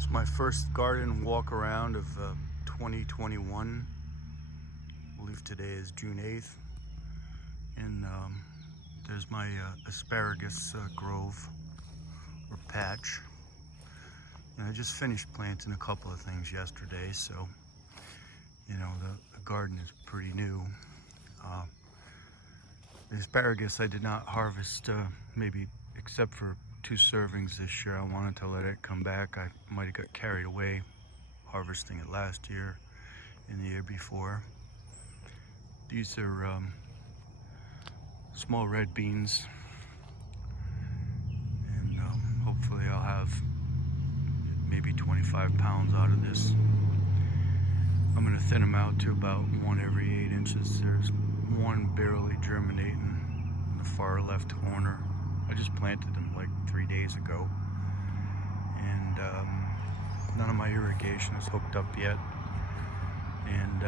It's my first garden walk around of 2021. I believe today is June 8th. And there's my asparagus grove or patch. And I just finished planting a couple of things yesterday, so you know the garden is pretty new. The asparagus I did not harvest maybe except for 2 servings this year. I wanted to let it come back. I might have got carried away harvesting it last year and the year before. These are small red beans, and hopefully I'll have maybe 25 pounds out of this. I'm going to thin them out to about 1 every 8 inches. There's one barely germinating in the far left corner. I just planted them like 3 days ago, and none of my irrigation is hooked up yet. And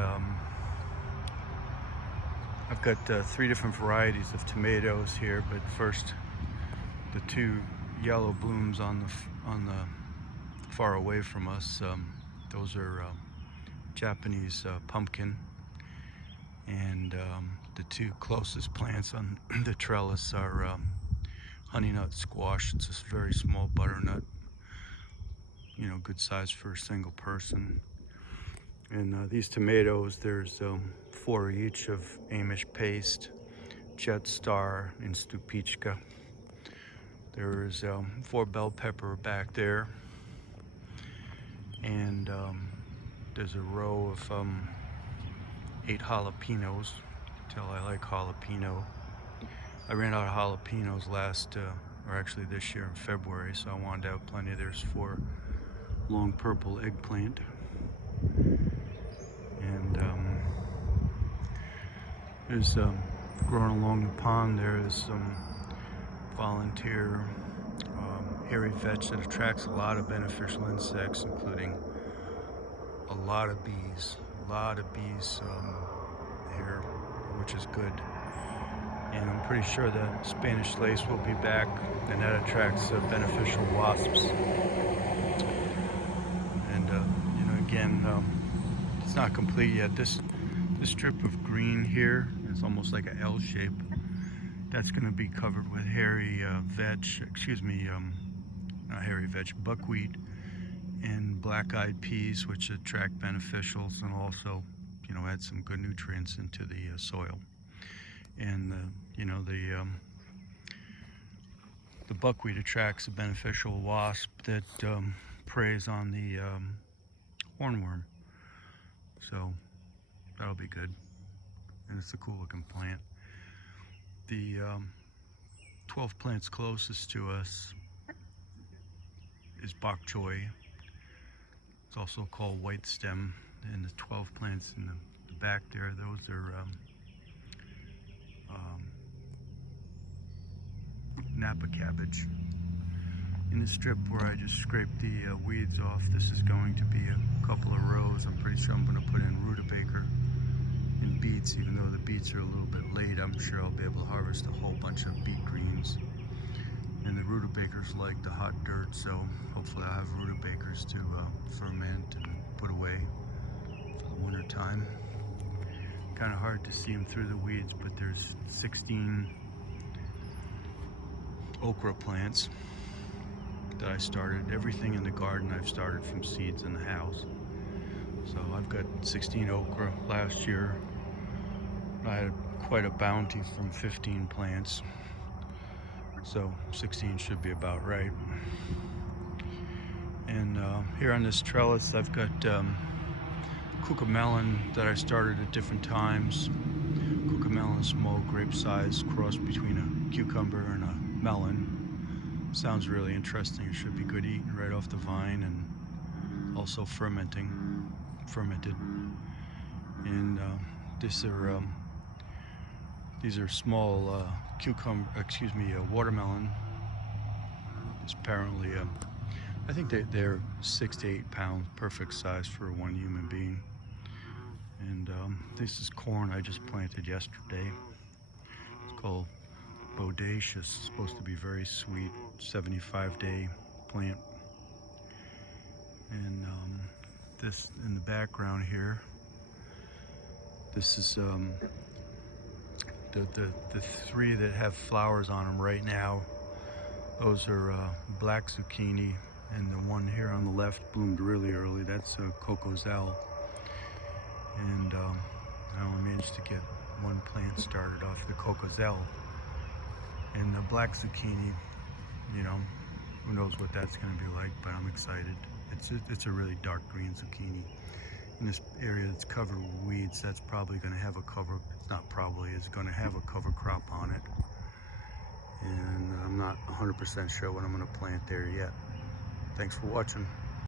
I've got 3 different varieties of tomatoes here, but first, the 2 yellow blooms on the far away from us, those are Japanese pumpkin, and the 2 closest plants on the trellis are honey nut squash. It's a very small butternut, you know, good size for a single person. And these tomatoes, there's 4 each of Amish paste, Jet Star, and Stupichka. There's 4 bell pepper back there, and there's a row of 8 jalapenos. Tell I like jalapeno. I ran out of jalapenos or actually this year in February, so I wanted to have plenty. There's 4 long purple eggplant. And there's growing along the pond, there is some volunteer hairy vetch that attracts a lot of beneficial insects, including a lot of bees here, which is good. And I'm pretty sure the Spanish lace will be back, and that attracts beneficial wasps. And you know, again, it's not complete yet. This strip of green here is almost like an L shape. That's going to be covered with hairy vetch, not hairy vetch, buckwheat and black-eyed peas, which attract beneficials and also, you know, add some good nutrients into the soil. And you know, the buckwheat attracts a beneficial wasp that preys on the hornworm. So that'll be good, and it's a cool looking plant. The 12 plants closest to us is bok choy. It's also called white stem, and the 12 plants in the back there, those are Napa cabbage. In the strip where I just scraped the weeds off, this is going to be a couple of rows. I'm pretty sure I'm going to put in rutabaga and beets, even though the beets are a little bit late. I'm sure I'll be able to harvest a whole bunch of beet greens. And the rutabagas like the hot dirt, so hopefully I'll have rutabagas to ferment and put away for the winter time. Kind of hard to see them through the weeds, but there's 16 okra plants that I started. Everything in the garden I've started from seeds in the house. So I've got 16 okra. Last year I had quite a bounty from 15 plants, so 16 should be about right. And here on this trellis I've got cucamelon that I started at different times. Cucamelon, small grape size, cross between a cucumber and a melon. Sounds really interesting. It should be good eating right off the vine, and also fermented. And these are small watermelon. It's apparently I think they're 6 to 8 pounds, perfect size for 1 human being. And this is corn I just planted yesterday. It's called bodacious. It's supposed to be very sweet, 75-day plant. this in the background here. This is the three that have flowers on them right now. Those are black zucchini, and the one here on the left bloomed really early. That's Coco Zell. And I only managed to get one plant started off the Coco Zell. And the black zucchini, you know, who knows what that's going to be like, but I'm excited. It's a really dark green zucchini. In this area that's covered with weeds, that's probably going to have a cover, it's not probably, it's going to have a cover crop on it. And I'm not 100% sure what I'm going to plant there yet. Thanks for watching.